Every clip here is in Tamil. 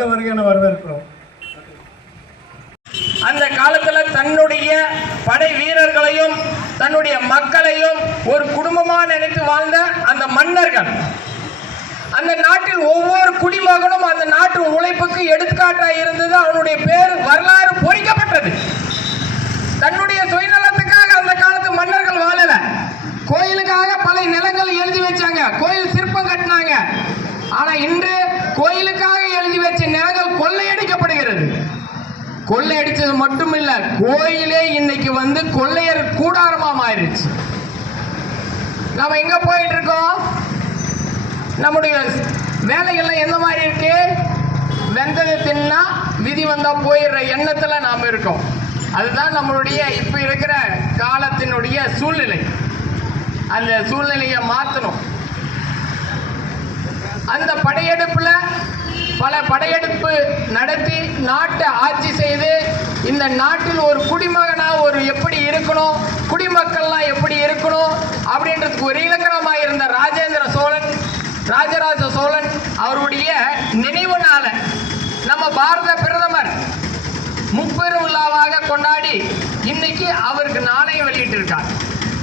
வருக வருக என வரவேற்கிறோம். அந்த காலத்துல தன்னுடைய படை வீரர்களையும் தன்னுடைய மக்களையும் ஒரு குடும்பமா நினைத்து வாழ்ந்த அந்த மன்னர்கள், அந்த நாட்டில் ஒவ்வொரு குடிமகனும் அந்த நாட்டு உழைப்புக்கு எடுத்துக்காட்டாக இருந்தது. அவனுடைய பேர் வரலாறு பொறிக்கப்பட்டது. தன்னுடைய சுயநலத்துக்காக அந்த காலத்து மன்னர்கள் வாழல. கோயிலுக்காக பல நிலங்கள் எழுதி வச்சாங்க, கோயில் சிற்பம் கட்டினாங்க. ஆனா இன்று கோயிலுக்காக எழுதி வச்ச நிலங்கள் கொள்ளையடிக்கப்படுகிறது. கொள்ளையடிச்சது மட்டும் இல்ல, கோயிலே இன்னைக்கு வந்து கொள்ளையர் கூடாரமா மாறிடுச்சு. நாம எங்க போயிட்டு இருக்கோம்? நம்முடைய வேலைகள்லாம் எந்த மாதிரி இருக்கு? வெந்தது தின்னா விதி வந்தா போயிடுற எண்ணத்துல நாம இருக்கோம். அதுதான் நம்மளுடைய இப்ப இருக்கிற காலத்தினுடைய சூழ்நிலை. அந்த சூழ்நிலையை மாற்றணும். அந்த படையெடுப்புல பல படையெடுப்பு நடத்தி நாட்டை ஆட்சி செய்து இந்த நாட்டில் ஒரு குடிமகனா ஒரு எப்படி இருக்கணும், குடிமக்கள்லாம் எப்படி இருக்கணும் அப்படின்றதுக்கு ஒரு இலக்கணமாக இருந்த ராஜராஜ சோழன் அவருடைய நினைவு நாள நம்ம பாரத பிரதமர் முப்பெரும் விழாவாக கொண்டாடி இன்னைக்கு அவருக்கு நாணயம் வெளியிட்டிருக்கார்.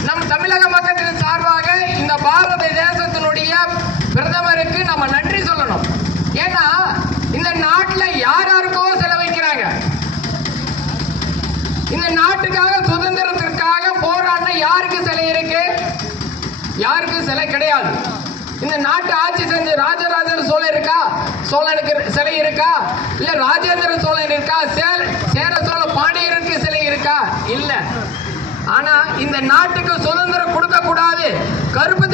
நம் தமிழக மக்களின் சார்பாக இந்த பாரத தேசத்தினுடைய பிரதமருக்கு நம்ம நன்றி சொல்லணும். ஏன்னா இந்த நாட்டில் யாருக்கோ செலவழிக்கிறாங்க. இந்த நாட்டுக்காக சுதந்திரத்திற்காக போராடின யாருக்கு சிலை இருக்கு? யாருக்கு சிலை கிடையாது. இந்த நாட்டு ஆட்சி செஞ்ச ராஜராஜ சோழன் இருக்கா? சோழனுக்கு சிலை இருக்கா? இல்ல ராஜேந்திர சோழன் இருக்கா? சேர சோழ பாண்டியருக்கு சிலை இருக்கா? இல்ல. ஆனா இந்த நாட்டுக்கு சுதந்திரம் கொடுக்க கூடாது, கருப்பு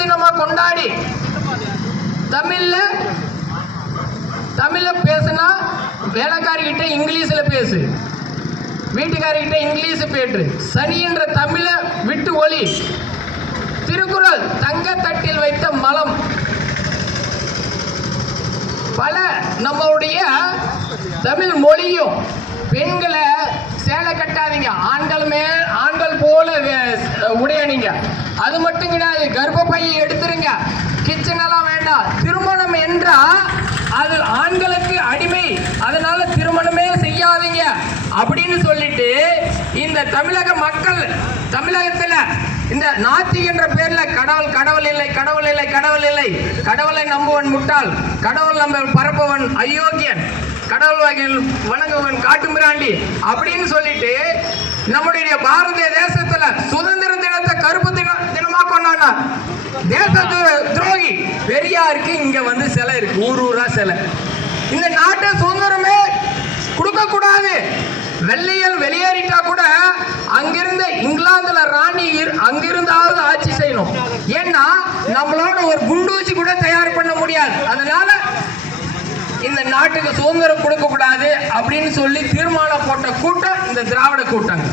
தினமா கொண்டாடி தமிழ்ல பேசுனா வேலைக்காரிகிட்ட இங்கிலீஷ்ல பேசு, வீட்டுக்காரிகிட்ட இங்கிலீஷ் பேட்டு, சனின்ற தமிழ விட்டு ஒளி, திருக்குறள் தங்க தட்டில் வைத்த மலம், பல நம்மளுடைய தமிழ் மொழியும். பெண்களை சேலை கட்டாதீங்க, ஆண்கள் போல உடையணிங்க. அது மட்டும் கிடையாது, கர்ப்பப்பையை எடுத்துருங்க, கிச்சன் எல்லாம் வேண்டாம். திருமணம் என்றா அது ஆண்களுக்கு அடிமை, அதனால திருமணமே செய்யாதீங்க அப்படின்னு சொல்லிட்டு இந்த தமிழக மக்கள் தமிழகத்துல இந்த நாத்தி என்ற பேர்ல கடவுள் இல்லை, கடவுளை நம்புவன் முட்டாள், கடவுள் நம்ம பரப்பவன் அயோக்கியன், கடவுள் வகையில் வணங்குவன் காட்டுமிராண்டி அப்படின்னு சொல்லிட்டு நம்முடைய பாரத தேசத்துல சுதந்திர தினத்தை கருப்பு தினமா கொண்டாடினா தேச துரோகி பெரியாருக்கு இங்க வந்து சிலை இருக்கு, ஊரா சிலை. இந்த நாட்டை சுதந்திரமே கொடுக்க கூடாது. வெள்ளையல் வெளியேறிட்டா கூட அங்கிருந்த இங்கிலாந்துல ராணி அங்கிருந்தாவது ஆட்சி செய்யணும். ஏன்னா நம்மளோட ஒரு குண்டூசி கூட தயார் பண்ண முடியாது. அதனால இந்த நாட்டுக்கு சுதந்திரம் கொடுக்க கூடாது அப்படின்னு சொல்லி தீர்மானம் போட்ட கூட்டம் இந்த திராவிட கூட்டங்கள்.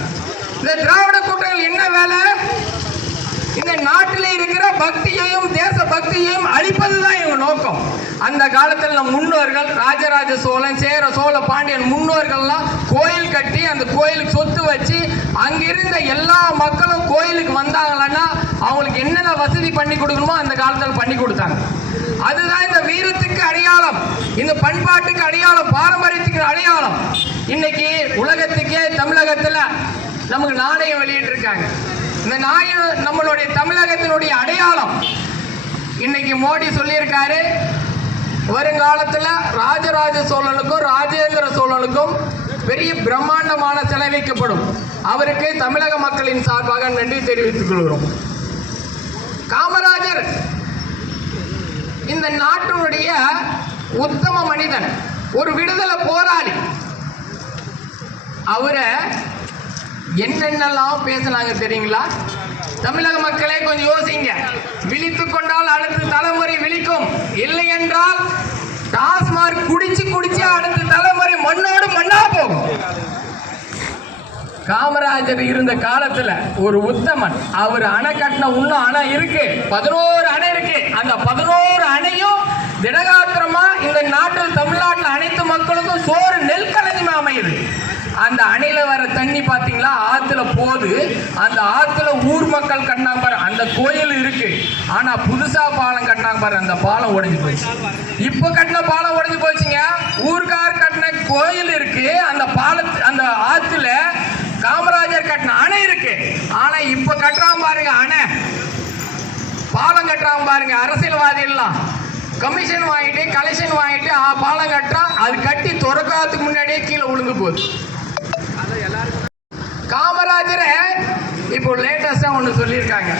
இந்த திராவிட கூட்டங்கள் என்ன வேலை? இந்த நாட்டில் இருக்கிற பக்தியையும் தேச பக்தியையும் அழிப்பதுதான் இவங்க நோக்கம். அந்த காலத்தில் நம் முன்னோர்கள் ராஜராஜ சோழன், சேர சோழ பாண்டியன் முன்னோர்கள்லாம் கோயில் கட்டி அந்த கோயிலுக்கு சொத்து வச்சு அங்கிருந்த எல்லா மக்களும் கோயிலுக்கு வந்தாங்கன்னா அவங்களுக்கு என்னென்ன வசதி பண்ணி கொடுக்கணுமோ அந்த காலத்தில் பண்ணி கொடுத்தாங்க. அதுதான் இந்த வீரத்துக்கு அடையாளம், இந்த பண்பாட்டுக்கு அடையாளம், பாரம்பரியத்துக்கு அடையாளம். இன்னைக்கு உலகத்துக்கே தமிழகத்துல நமக்கு நாணயம் வெளியிட்டு இருக்காங்க. இந்த நாணயம் நம்மளுடைய தமிழகத்தினுடைய அடையாளம். இன்னைக்கு மோடி சொல்லியிருக்காரு, வருங்காலத்துல ராஜராஜ சோழனுக்கும் ராஜேந்திர சோழனுக்கும் பெரிய பிரம்மாண்டமான சிலை வைக்கப்படும். அவருக்கு தமிழக மக்களின் சார்பாக நன்றி தெரிவித்துக் கொள்கிறோம். காமராஜர் இந்த நாட்டினுடைய உத்தம மனிதன், ஒரு விடுதலை போராளி. அவரை என்னென்னலாம் பேசினாங்க தெரியுங்களா? தமிழக மக்களே கொஞ்சம் யோசிங்க. விழித்து கொண்டால் அடுத்த தலைமுறை விழிக்கும், இல்லை என்றால் டாஸ்மார்க் குடிச்சு அடுத்த தலைமுறை மண்ணோடு மண்ணா போகும். காமராஜர் இருந்த காலத்துல ஒரு உத்தமன், அவர் அணை கட்டின இன்னும் அணை இருக்கு, 11 அணை இருக்கு. அந்த 11 அணையும் திடகாத்திரமா இந்த நாட்டில் தமிழ்நாட்டில் அனைத்து மக்களுக்கும் சோறு நெல் களஞ்சியமா அமையுது. அந்த அணையில வர தண்ணி பாத்தீங்களா ஆத்துல போகுது. அந்த ஆத்துல ஊர் மக்கள் கட்டினாங்க பாரு, அந்த கோயில் இருக்கு. ஆனா புதுசா பாலம் கட்டினாங்க பாரு, அந்த பாலம் உடைஞ்சு போச்சு. இப்ப கட்டின பாலம் உடைஞ்சு போச்சுங்க. ஊர்கார் கட்டின கோயில் இருக்கு, அந்த அந்த ஆத்துல காமராஜர் கட்டின அணை இருக்கு. ஆனா இப்ப கட்டுறான் பாருங்க அணை, பாலம் கட்டுறான் பாருங்க. அரசியல்வாதி எல்லாம் கமிஷன் வாங்கிட்டு கலெக்ஷன் வாங்கிட்டு பாலம் கட்டுறான். அது கட்டி துறக்காததுக்கு முன்னாடியே கீழே விழுந்து போகுது. காமராஜரை இப்போ லேட்டஸ்டா ஒன்று சொல்லியிருக்காங்க,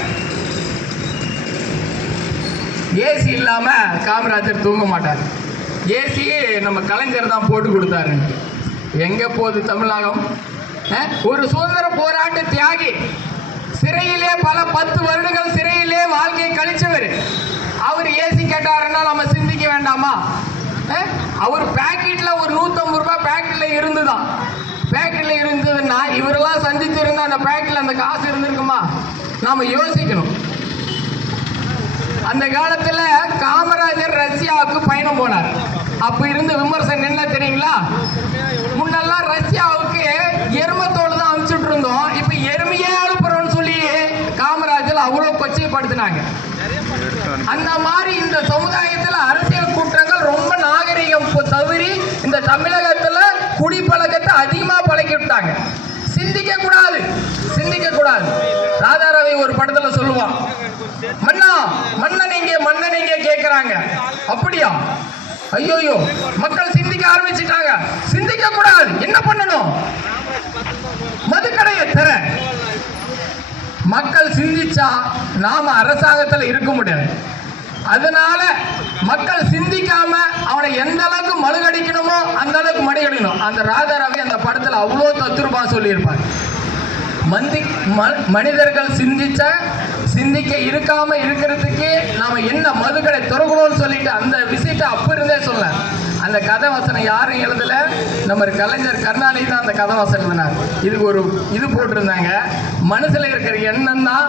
ஏசி இல்லாம காமராஜர் தூங்க மாட்டார். ஏசி நம்ம கலைஞர் தான் போட்டு கொடுத்தாரு. எங்க போகுது தமிழகம்? ஒரு சுதந்திர போராட்ட தியாகி, சிறையிலே பல 10 வருடங்கள் சிறையிலே வாழ்க்கையை கழிச்சவர். அவர் ஏசி கேட்டாருன்னா நம்ம சிந்திக்க வேண்டாமா? அவர் பேக்கெட்ல ஒரு 150 ரூபாய் பேக்கெட்ல இருந்துதான். பேக்கெட்ல இருந்ததுன்னா இவரெல்லாம் சந்திச்சிருந்தா அந்த பேக்கெட்ல அந்த காசு இருந்திருக்குமா? நாம யோசிக்கணும். அந்த காலத்துல காமராஜர் ரஷ்யாவுக்கு பயணம் போனார். அப்ப இருந்த விமர்சனம் என்ன தெரியுங்களா? முன்னெல்லாம் ரஷ்யாவுக்கு எருமத்தோடு தான் அனுப்பிச்சுட்டு இருந்தோம், இப்ப எருமையே அனுப்புறோம்னு சொல்லி காமராஜர் அவ்வளவு கொச்சைப்படுத்தினாங்க. அந்த மாதிரி இந்த சமுதாயத்துல அரசியல் கூட்டங்கள் ரொம்ப நாகரிகம் தவறி இந்த தமிழகத்துல குடிப்பழக்கத்தை அதிகமா பழக்கி விட்டாங்க. சிந்திக்க கூடாது, சிந்திக்க கூடாது. ராதாரவி ஒரு படத்துல சொல்லுவான், மன்னா மன்னன் இங்கே கேட்கிறாங்க. அப்படியா? ஐயோ, மக்கள் சிந்திக்க ஆரம்பிச்சுட்டாங்க. சிந்திக்க கூடாது. என்ன பண்ணணும்? மதுக்கடையை தர. மக்கள் சிந்திச்சா நாம அரசாங்கத்தில் இருக்க முடியாது. அதனால மக்கள் சிந்திக்காம அவனை எந்த அளவுக்கு மழுகடிக்கணுமோ அந்த அளவுக்கு மடிகடிக்கணும். அந்த ராதாரவி அந்த படத்துல அவ்வளோ தத்துரூபா சொல்லியிருப்பார். மனிதர்கள் சிந்திக்க இருக்காம இருக்கிறதுக்கு நாம என்ன மதுக்கடை திறக்கணும்னு சொல்லிட்டு அந்த விஷயத்தை அப்ப இருந்தே சொல்ல. அந்த கதை வசனம் யாரும் எழுதல, நம்ம கலைஞர் கருணாநிதி தான் அந்த கதை வசனம் எழுதினார். இதுக்கு ஒரு இது போட்டிருந்தாங்க, மனசுல இருக்கிற எண்ணம் தான்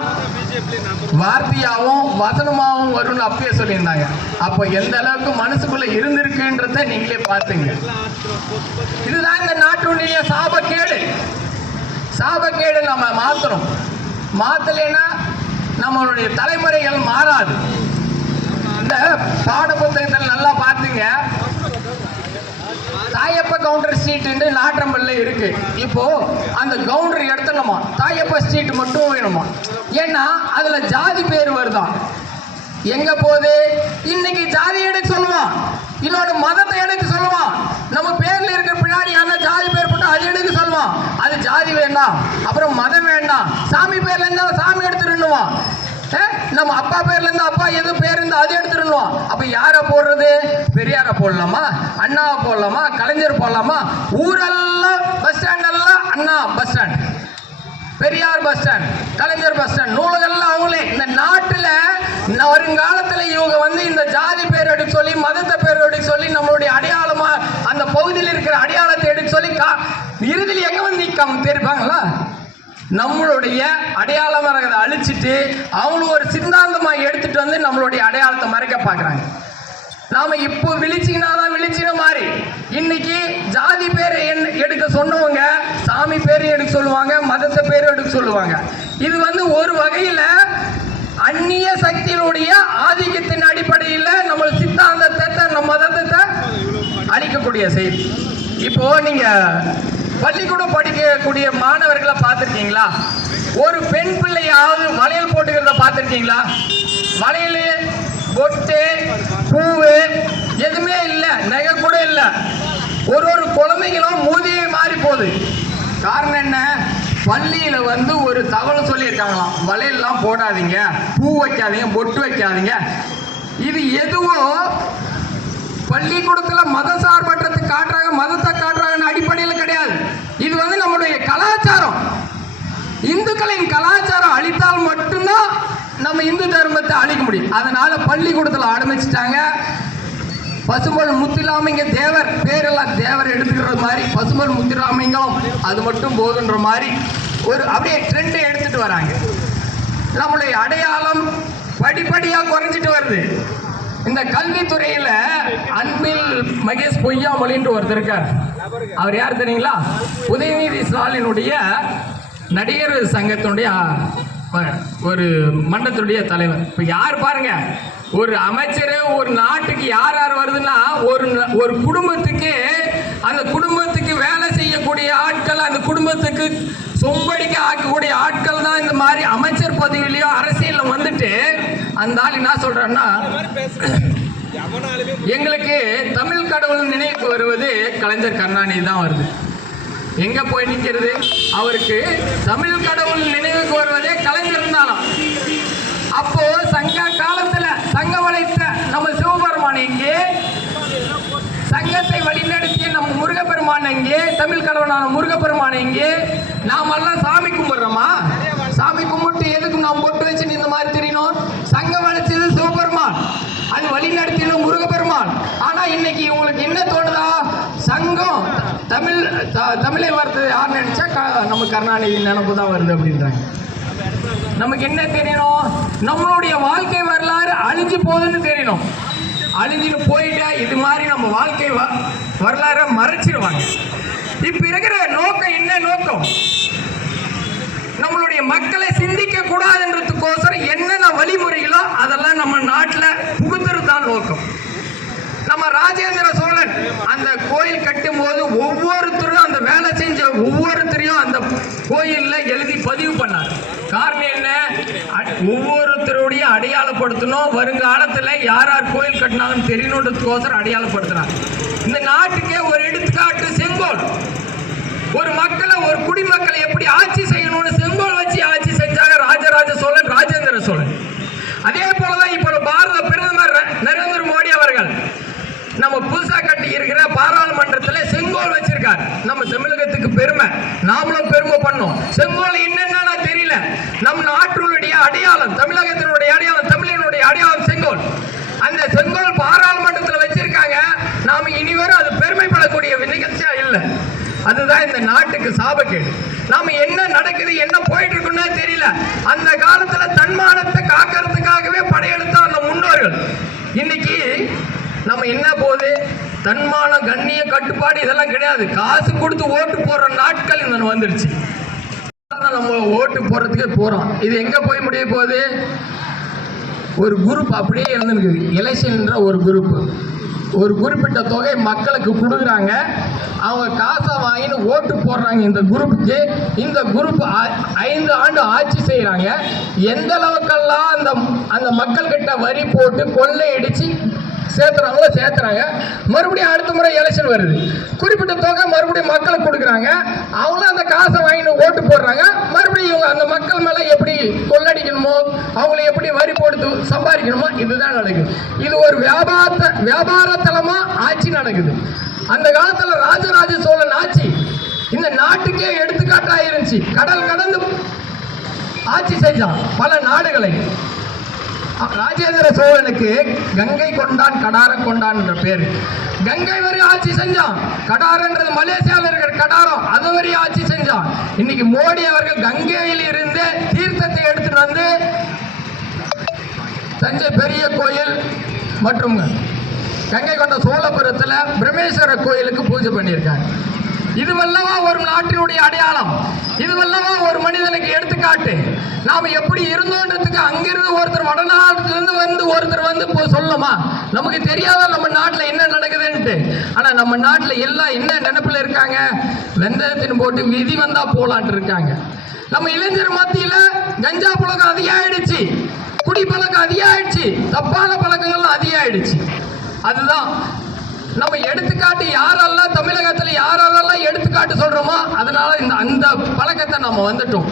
வார்த்தையாவும் வசனமாவும் வரும்னு அப்பயே சொல்லியிருந்தாங்க. அப்போ எந்த அளவுக்கு மனசுக்குள்ள இருந்திருக்குன்றத நீங்களே பார்த்துங்க. இதுதான் இந்த நாட்டுடைய சாபக்கேடு. நம்ம மாத்தணும். மாத்தலைன்னா நம்மளுடைய தலைமுறைகள் மாறாது. இந்த பாட புத்தகத்தில் நல்லா பார்த்துங்க, தாயப்ப கவுண்டர் ஸ்ட்ரீட் நாட்டம்பள்ளில இருக்கு. இப்போ அந்த கவுண்டர் எடுத்துடணுமா, தாயப்ப ஸ்ட்ரீட் மட்டும் வேணுமா? ஏன்னா அதுல ஜாதி பேர் வருதான். எங்க போகுது? இன்னைக்கு ஜாதி எடுக்க சொல்லுவான், இன்னொரு மதத்தை எடுக்க சொல்லுவான். நம்ம பேர்ல இருக்கிற பின்னாடி என்ன ஜாதி பேர் போட்டு அது எடுக்க சொல்லுவான். அது ஜாதி வேண்டாம், அப்புறம் மதம் வேண்டாம், சாமி பேர்ல இருந்தா சாமி எடுத்துருவான். நம்ம அப்பா பேர்ல இருந்து அப்பா எது பேர் இருந்தா அது எடுத்துருவோம். அப்ப யார போடுறது? பெரியார போடலாமா, அண்ணாவை போடலாமா, கலைஞர் போடலாமா? ஊரெல்லாம் பஸ் ஸ்டாண்ட் எல்லாம் Anna bus stand, Periyar bus stand, Kalaignar bus stand, நூலகம்லாம் அவங்களே. இந்த நாட்டுல வருங்காலத்துல இவங்க இந்த ஜாதி பேர் எடுக்க சொல்லி, மதத்தை பேர் எடுக்க சொல்லி, நம்மளுடைய அடையாளமா அந்த பகுதியில் இருக்கிற அடையாளத்தை எடுக்க சொல்லி இறுதியில் எங்க நிற்காம தெரிப்பாங்களா? நம்மளுடைய அடையாளமா இருக்கிறத அழிச்சிட்டு அவங்களும் ஒரு சித்தாந்தமா எடுத்துட்டு நம்மளுடைய அடையாளத்தை மறைக்க பாக்குறாங்க. நாம இப்போ விழிச்சிங்கனாதான் விழிச்சின மாதிரி. இன்னைக்கு ஜாதி பேரை எடுக்க சொன்னவங்க சாமி பேரை எடுக்க சொல்லுவாங்க, மதத்தை பேரை எடுக்க சொல்லுவாங்க. இது ஒரு வகையில அந்நிய சக்தியினுடைய ஆதிக்கத்தின் அடிப்படையில் நம்ம சித்தாந்தத்தை, நம்ம மதத்தை அழிக்கக்கூடிய செய்தி. இப்போ நீங்க பள்ளிக்கூடம் படிக்கக்கூடிய மாணவர்களை பார்த்துருக்கீங்களா? ஒரு பெண் பிள்ளையாவது வளையல் போட்டுக்கிறத பார்த்துருக்கீங்களா? வளையல், பொட்டு, பூவு எதுவுமே இல்லை, நகை கூட இல்லை. ஒரு குழந்தைங்களும் மூதியை மாறி போகுது. காரணம் என்ன? பள்ளியில ஒரு தகவல் சொல்லியிருக்காங்களாம், வளையல்லாம் போடாதீங்க, பூ வைக்காதீங்க, பொட்டு வைக்காதீங்க. இது எதுவும் பள்ளிக்கூடத்துல மத சார்பற்றத்தை காட்டுறாங்க, மதத்தை காட்டுறாங்கன்னு அடிப்படையில் கிடையாது. இது நம்முடைய கலாச்சாரம். இந்துக்களின் கலாச்சாரம் அழித்தால் மட்டும்தான் நம்ம இந்து தர்மத்தை அழிக்க முடியும். அதனால பள்ளிக்கூடத்தில் ஆரம்பிச்சுட்டாங்க. பசும்பொன் முத்துராமலிங்க தேவர் பேரெல்லாம் தேவர் எடுத்துக்கிற மாதிரி பசும்பொன் முத்துராமலிங்கம் அது மட்டும் போதுன்ற மாதிரி அப்படியே ட்ரெண்ட் எடுத்துட்டு வராங்க. நம்மளுடைய அடையாளம் படிப்படியாக குறைஞ்சிட்டு வருது. இந்த கல்வித்துறையில அன்பில் மகேஷ் பொய்யாமொழின்னு ஒருத்தர் இருக்கார். அவர் யார் தெரியுங்களா? உதயநிதி ஸ்டாலினுடைய நடிகர் சங்கத்தினுடைய ஒரு மன்றத்துடைய தலைவர். இப்ப யார் பாருங்க, ஒரு அமைச்சர் ஒரு நாட்டுக்கு யார் யார் வருதுன்னா ஒரு குடும்பத்துக்கு, அந்த குடும்பத்துக்கு வேலை செய்யக்கூடிய ஆட்கள், அந்த குடும்பத்துக்கு சொம்படிக்க ஆக்கக்கூடிய ஆட்கள் தான் இந்த மாதிரி அமைச்சர் பதவியிலையோ அரசியல்ல வந்துட்டு அந்த ஆள் என்ன சொல்றான்னா, எங்களுக்கு தமிழ் கடவுள் நினைவுக்கு வருவது கலைஞர் கருணாநிதி தான் வருது. எங்க போய் நிக்கிறது? அவருக்கு தமிழ் கடவுள் நினைவுக்கு வருவதே கலைஞர் இருந்தாலும். அப்போ சங்க காலத்துல சங்க வளைத்த நம்ம சிவபெருமான் எங்கே, சங்கத்தை வழிநடத்திய நம்ம முருகப்பெருமான் எங்கே, தமிழ் கடவுளான முருகப்பெருமான் எங்கே? நாமெல்லாம் சாமி கும்பிடுறோமா? சாமி கும்பிட்டு எதுக்கு நாம் பொட்டு வச்சு இந்த மாதிரி தெரியணும்? சங்கம் வளைச்சது சிவபெருமான், அது வழிநடத்தின முருகப்பெருமான். ஆனா இன்னைக்கு உங்களுக்கு என்ன தோணுதா? சங்கம் தமிழை வருது யார் நினைச்சா நம்ம கருணாநிதி நினைப்பு தான் வருது அப்படின்றாங்க. நமக்கு என்ன தெரியணும்? நம்மளுடைய வாழ்க்கை வரலாறு அழிஞ்சு போகுதுன்னு தெரியணும். அழிஞ்சுன்னு போயிட்டா இது மாதிரி நம்ம வாழ்க்கை வரலாறு மறைச்சிருவாங்க. இப்ப இருக்கிற நோக்கம் என்ன நோக்கம்? நம்மளுடைய மக்களை சிந்திக்க கூடாதுன்றதுக்கோசரம் என்னென்ன வழிமுறைகளோ அதெல்லாம் நம்ம நாட்டில் புகுத்துறது தான் நோக்கம். நம்ம ராஜேந்திர சோழன் அந்த கோயில் கட்டும் போது ஒவ்வொருத்தரும் அந்த வேலை செஞ்ச ஒவ்வொருத்தரையும் அந்த கோயில்ல எழுதி பதிவு பண்ணார். காரணம் என்ன? ஒவ்வொருத்தருடைய அடையாளப்படுத்தணும், வருங்காலத்தில் யார் யார் கோயில் கட்டினாங்கன்னு தெரியணுன்றதுக்கோசரம் அடையாளப்படுத்தினார். இந்த நாட்டுக்கே ஒரு எடுத்துக்காட்டு செங்கோல். ஒரு மக்களை, ஒரு குடிமக்களை எப்படி ஆட்சி செய்யணும்னு செங்கோல் வச்சு ஆட்சி செஞ்சாங்க ராஜராஜ சோழன், ராஜேந்திர சோழன். அதே போலதான் இப்போ பாரத பிரதமர் நரேந்திர மோடி அவர்கள் நம்ம புதுசா கட்டி இருக்கிற பாராளுமன்றத்தில் செங்கோல் வச்சிருக்கார். நம்ம தமிழகத்துக்கு பெருமை, நாமளும் பெருமை பண்ணோம். செங்கோல் என்னன்னா தெரியல, நம் நாட்டினுடைய அடையாளம், தமிழகத்தினுடைய அடையாளம், தமிழனுடைய அடையாளம் செங்கோல். அந்த செங்கோல் பாராளுமன்றத்தில் வச்சிருக்காங்க. நாம இனிவரும் அது பெருமைப்படக்கூடிய நிகழ்ச்சியா இல்லை. அதுதான் இந்த நாட்டுக்கு சாபக்கேடு. நாம என்ன நடக்குது, என்ன போயிட்டு இருக்குன்னு தெரியல. அந்த காலத்துல தன்மானத்தை காக்கிறதுக்காகவே படையெடுத்த அந்த முன்னோர்கள். இன்னைக்கு நம்ம என்ன போகுது? தன்மான கண்ணிய கட்டுப்பாடு இதெல்லாம் கிடையாது. காசு கொடுத்து ஓட்டு போடுற நாட்கள் இந்த வந்துருச்சு. நம்ம ஓட்டு போடுறதுக்கே போறோம். இது எங்க போய் முடிய போகுது? ஒரு குரூப் அப்படியே இருந்துருக்கு. எலெக்ஷன்ன்ற ஒரு குரூப் ஒரு குறிப்பிட்ட தொகை மக்களுக்கு கொடுக்குறாங்க. அவங்க காசை வாங்கின்னு ஓட்டு போடுறாங்க இந்த குரூப்புக்கு. இந்த குரூப் 5 ஆண்டு ஆட்சி செய்கிறாங்க. எந்த அளவுக்கெல்லாம் அந்த மக்கள்கிட்ட வரி போட்டு கொள்ளையடிச்சு சேர்த்துறாங்களோ சேர்த்துறாங்க. மறுபடியும் அடுத்த முறை எலெக்ஷன் வருது, குறிப்பிட்ட தொகை மறுபடியும் மக்களுக்கு கொடுக்குறாங்க. அவங்களும் அந்த காசை வாங்கிட்டு ஓட்டு போடுறாங்க. மறுபடியும் இவங்க அந்த மக்கள் மேலே எப்படி கொள்ளடிக்கணுமோ, அவங்களை எப்படி வரி போட்டு சம்பாதிக்கணுமோ, இதுதான் நடக்குது. இது ஒரு வியாபாரத்தலமா ஆட்சி நடக்குது. அந்த காலத்துல ராஜராஜ சோழன் ஆட்சி இந்த நாட்டுக்கே எடுத்துக்காட்டா இருந்துச்சு. கடல் கடந்து ஆட்சி செஞ்சான் பல நாடுகளை. ராஜேந்திர சோழனுக்கு கங்கை கொண்டான் கடார கொண்டான் என்ற பேரு. கங்கை வரை ஆட்சி செஞ்சான். கடாரன்றது மலேசியாவில் இருக்கிற கடாரம், அது வரை ஆட்சி செஞ்சான். இன்னைக்கு மோடி அவர்கள் கங்கையில் இருந்து தீர்த்தத்தை எடுத்துட்டு வந்து தஞ்சை பெரிய கோயில் மற்றும் கங்கை கொண்ட சோழபுரத்தில் பிரம்மேஸ்வரர் கோயிலுக்கு பூஜை பண்ணியிருக்காங்க. இதுவல்லவா ஒரு நாட்டினுடைய அடையாளம்? இதுவல்லவா ஒரு மனிதனுக்கு எடுத்துக்காட்டு? நாம எப்படி இருந்தோன்றதுக்கு அங்கிருந்து ஒருத்தர் வடநாட்டிலிருந்து வந்து ஒருத்தர் வந்து சொல்லணுமா? நமக்கு தெரியாத நம்ம நாட்டில் என்ன நடக்குதுன்ட்டு. ஆனா நம்ம நாட்டில் எல்லாம் என்ன நினைப்புல இருக்காங்க? வெந்தயத்தின் போட்டு விதி வந்தா போலான்ட்டு இருக்காங்க. நம்ம இளைஞர் மத்தியில கஞ்சா பழக்கம் அதிகமாயிடுச்சு, குடி பழக்கம் அதிகமாயிடுச்சு, தப்பான பழக்கங்கள்லாம் அதிகமாயிடுச்சு. அதுதான் நம்ம எடுத்துக்காட்டு. யாரெல்லாம் தமிழகத்தில் யாரெல்லாம் எடுத்துக்காட்டு சொல்றோமோ அதனால அந்த பழக்கத்தை நம்ம வந்துட்டோம்.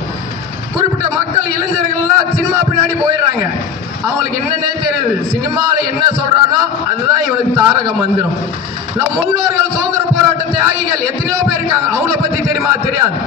குறிப்பிட்ட மக்கள் இளைஞர்கள்லாம் சினிமா பின்னாடி போயிடுறாங்க. அவங்களுக்கு என்னன்னே தெரியுது, சினிமாவில் என்ன சொல்றானோ அதுதான் இவனுக்கு தாரக மந்திரம். நம் முன்னோர்கள் சுதந்திர போராட்ட தியாகிகள் எத்தனையோ பேர் இருக்காங்க. அவங்கள பத்தி தெரியுமா? தெரியாது.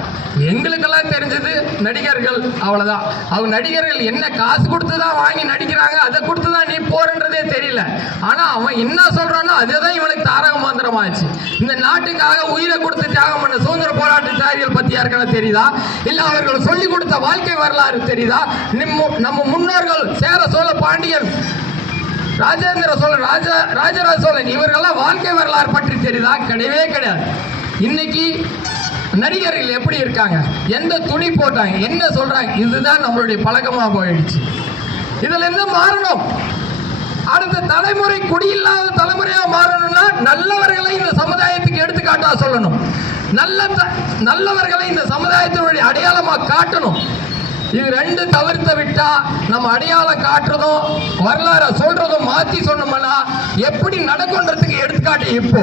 எங்களுக்கெல்லாம் தெரிஞ்சது நடிகர்கள், அவ்வளவுதான். அவங்க நடிகர்கள் என்ன காசு கொடுத்துதான் வாங்கி நடிக்கிறாங்க, அதை கொடுத்துதான் நீ போறன்றதே தெரியல. ஆனா அவன் என்ன சொல்றானோ அதுதான் இவனுக்கு தாரக மந்திரமாச்சு. இந்த நாட்டுக்காக உயிரை கொடுத்து தியாகம் பண்ண சுதந்திர போராட்ட தியாகிகள் பத்தி யாருக்கெல்லாம் தெரியுதா? இல்ல அவர்கள் சொல்லி கொடுத்த வாழ்க்கை வரலாறு தெரியுதா? நம்ம முன்னோர்கள் சேர சோழ பாண்டியன் ராஜேந்திர சோழன், ராஜராஜ சோழன் இவர்கள்லாம் வாழ்க்கை வரலாறு பற்றி தெரியுதா? கிடையவே கிடையாது. இன்னைக்கு நடிகர்கள் எப்படி இருக்காங்க, எந்த துணி போட்டாங்க, என்ன சொல்றாங்க, இதுதான் நம்மளுடைய பழக்கமா போயிடுச்சு. இதுல இருந்து மாறணும். அடுத்த தலைமுறை குடியில்லாத தலைமுறையா மாறணும்னா நல்லவர்களை இந்த சமுதாயத்துக்கு எடுத்துக்காட்டா சொல்லணும். நல்லவர்களை இந்த சமுதாயத்தினுடைய அடையாளமா காட்டணும். இது ரெண்டு தவிர்த்து விட்டா நம்ம அடையாளம் காட்டுறதும் வரலாறு சொல்றதும் மாத்தி சொன்னோம்னா எப்படி நடக்கும்ன்றதுக்கு எடுத்துக்காட்டு. இப்போ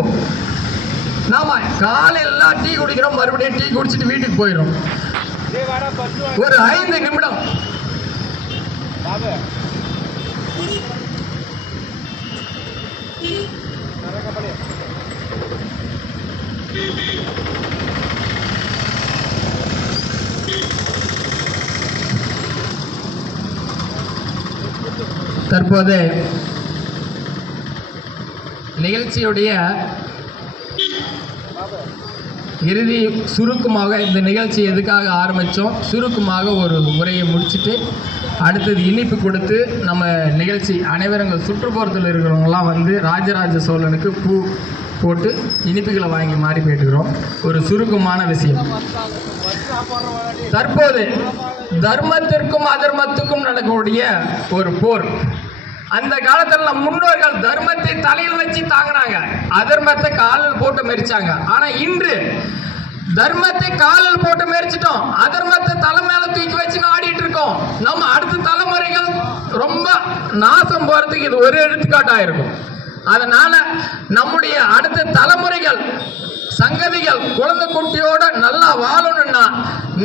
நாம காலையில டீ குடிக்கிறோம், மறுபடியும் டீ குடிச்சிட்டு வீட்டுக்கு போயிடும். ஒரு 5 நிமிடம் தற்போது நிகழ்ச்சியுடைய இறுதி சுருக்கமாக இந்த நிகழ்ச்சி எதுக்காக ஆரம்பித்தோம், சுருக்கமாக ஒரு உரையை முடிச்சுட்டு அடுத்தது இனிப்பு கொடுத்து நம்ம நிகழ்ச்சி அனைவரும் சுற்றுப்புறத்தில் இருக்கிறவங்களாம் வந்து ராஜராஜ சோழனுக்கு பூ போட்டு இனிப்புகளை வாங்கி மாறி போயிட்டுக்கிறோம். ஒரு சுருக்கமான விஷயம், தற்போது தர்மத்திற்கும் அதர்மத்துக்கும் நடக்கக்கூடிய ஒரு போர். அந்த காலத்துல நம் முன்னோர்கள் தர்மத்தை தலையில் வச்சு தாங்கினாங்க, அதர்மத்தை காலில் போட்டு மெரிச்சாங்க. ஆனா இன்று தர்மத்தை காலில் போட்டு மெரிச்சிட்டோம், அதர்மத்தை தலை மேல தூக்கி வச்சு ஆடிட்டு இருக்கோம். நம்ம அடுத்த தலைமுறைகள் ரொம்ப நாசம் போறதுக்கு இது ஒரு எடுத்துக்காட்டா இருக்கும். அதனால நம்முடைய அடுத்த தலைமுறைகள் சங்கதிகள் குழந்தை குட்டியோட நல்லா வாழணும்னா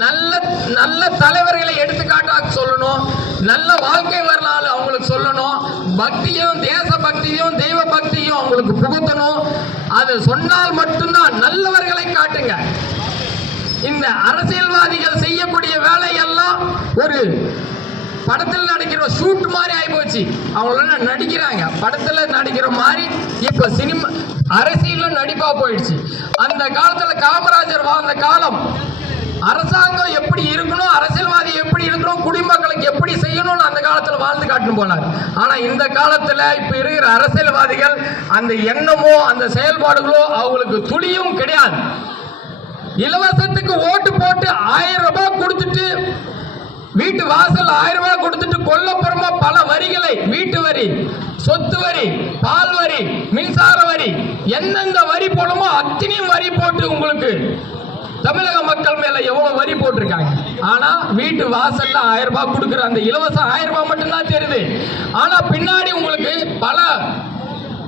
நல்ல நல்ல தலைவர்களை எடுத்துக்காட்டாக சொல்லணும், நல்ல வாழ்க்கை வரலாறு அவங்களுக்கு சொல்லணும், பக்தியும் தேச பக்தியும் தெய்வ பக்தியும் அவங்களுக்கு புகுத்தணும். அது சொன்னால் மட்டும்தான் நல்லவர்களை காட்டுங்க. இந்த அரசியல்வாதிகள் செய்யக்கூடிய வேலையெல்லாம் ஒரு படத்தில் நடிக்கிற ஷூட் மாதிரி ஆயிப்போச்சு. அவங்கள நடிக்கிறாங்க, படத்துல நடிக்கிற மாதிரி இப்ப சினிமா அரசியல நடிப்பா போயிடுச்சு. அந்த காலத்துல காமராஜர் வாழ்ந்த காலம் அரசாங்கம் எப்படி இருக்கணும், அரசியல்வாதி எப்படி இருக்கணும், குடிமக்களுக்கு எப்படி செய்யணும்னு அந்த காலத்துல வாழ்ந்து காட்டுன்னு போனார். ஆனா இந்த காலத்துல இப்ப இருக்கிற அரசியல்வாதிகள் அந்த எண்ணமோ அந்த செயல்பாடுகளோ அவங்களுக்கு துளியும் கிடையாது. இலவசத்துக்கு ஓட்டு போட்டு 1000 ரூபாய் கொடுத்துட்டு வீட்டு வாசல் 1000 ரூபாய் கொடுத்துட்டு கொல்லப்புறமா பல வரிகளை, வீட்டு வரி, சொத்து வரி, பால் வரி, மின்சார வரி, எந்தெந்த வரி போடுமோ அத்தனையும் வரி போட்டு உங்களுக்கு தமிழக மக்கள் மேல எவ்வளவு வரி போட்டிருக்காங்க. ஆனா வீட்டு வாசல்ல 1000 ரூபாய் கொடுக்குற அந்த இலவசம் 1000 ரூபாய் மட்டும்தான் தெரியுது. ஆனா பின்னாடி உங்களுக்கு பல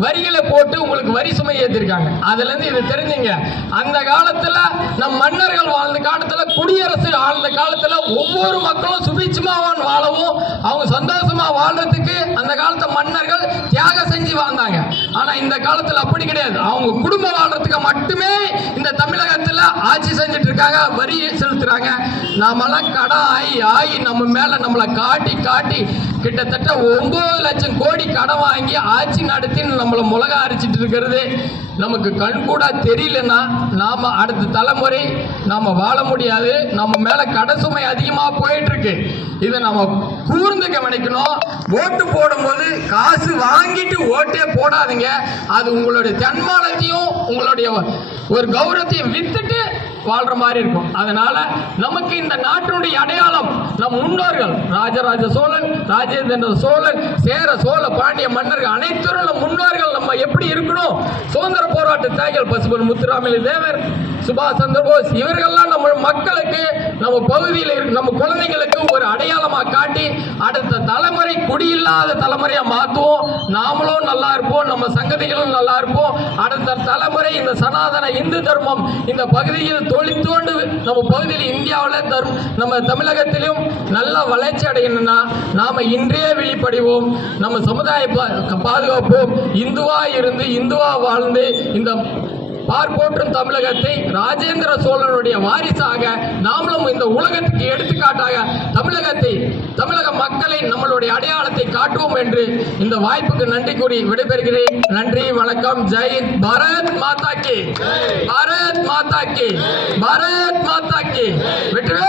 வரிகளை போட்டு உங்களுக்கு வரி சுமை ஏற்றிருக்காங்க. அதுல இருந்து இது தெரிஞ்சுங்க, அந்த காலத்துல நம் மன்னர்கள் வாழ்ந்த காலத்துல, குடியரசு ஆழ்ந்த காலத்துல ஒவ்வொரு மக்களும் சுபிட்சமா வாழவும் அவங்க சந்தோஷமா வாழ்றதுக்கு அந்த காலத்து மன்னர்கள் தியாகம் செஞ்சு வாழ்ந்தாங்க. ஆனா இந்த காலத்துல அப்படி கிடையாது. அவங்க குடும்பம் வாழ்றதுக்கு மட்டுமே இந்த தமிழகத்துல ஆட்சி செஞ்சுட்டு இருக்காங்க, வரி செலுத்துறாங்க. நாமெல்லாம் கடன் ஆகி நம்ம மேல நம்மளை காட்டி காட்டி கிட்டத்தட்ட 9 லட்சம் கோடி கடன் வாங்கி ஆட்சி நடத்தி நம்மளை முளகா அரைச்சிட்டு இருக்கிறது நமக்கு கண் கூட தெரியலன்னா நாம அடுத்த தலைமுறை நாம வாழ முடியாது. நம்ம மேல கடன் சுமை அதிகமா போயிட்டு இருக்கு. இதை நம்ம கூர்ந்து கவனிக்கணும். ஓட்டு போடும்போது காசு வாங்கிட்டு ஓட்டே போடாதீங்க. அது உங்களுடைய தன்மானத்தையும் உங்களுடைய ஒரு கௌரவத்தையும் வித்துட்டு வாழ்ற மாதிரி இருக்கும். அதனால நமக்கு இந்த நாட்டினுடைய அடையாளம் நம் முன்னோர்கள் ராஜராஜ சோழன், ராஜேந்திர சோழன், சேர சோழ பாண்டிய மன்னர்கள் அனைத்தும் நம் முன்னோர்கள் நம்ம எப்படி இருக்கணும், சுதந்திர போராட்ட தியாகிகள் பசுபன் முத்துராமலிங்க தேவர், சுபாஷ் சந்திர போஸ் இவர்கள்லாம் நம்ம மக்களுக்கு நம்ம பகுதியில் நம்ம குழந்தைங்களுக்கு ஒரு அடையாளமா காட்டி அடுத்த தலைமுறை குடியில்லாத தலைமுறையா மாற்றுவோம். நாமளும் நல்லா இருப்போம், நம்ம சங்கதிகளும் நல்லா இருப்போம். அடுத்த தலைமுறை இந்த சனாதன இந்து தர்மம் இந்த பகுதியில் தொழிற்தோண்டு நம்ம பகுதியில் இந்தியாவில் நம்ம தமிழகத்திலும் நல்ல வளர்ச்சி அடையணும்னா நாம இன்றைய வெளிப்படைவோம், நம்ம சமுதாய பாதுகாப்போம், இந்துவா இருந்து இந்துவா வாழ்ந்து இந்த பார்ப்போற்றும் தமிழகத்தை ராஜேந்திர சோழனுடைய வாரிசாக நாமளும் இந்த உலகத்துக்கு எடுத்துக்காட்டாக தமிழக மக்களை நம்மளுடைய அடையாளத்தை காட்டுவோம் என்று இந்த வாய்ப்புக்கு நன்றி கூறி விடைபெறுகிறேன். நன்றி, வணக்கம். ஜெய் பாரத் மாதா கி, பாரத் மாதா கி, பாரத் மாதா கி. வெற்றி.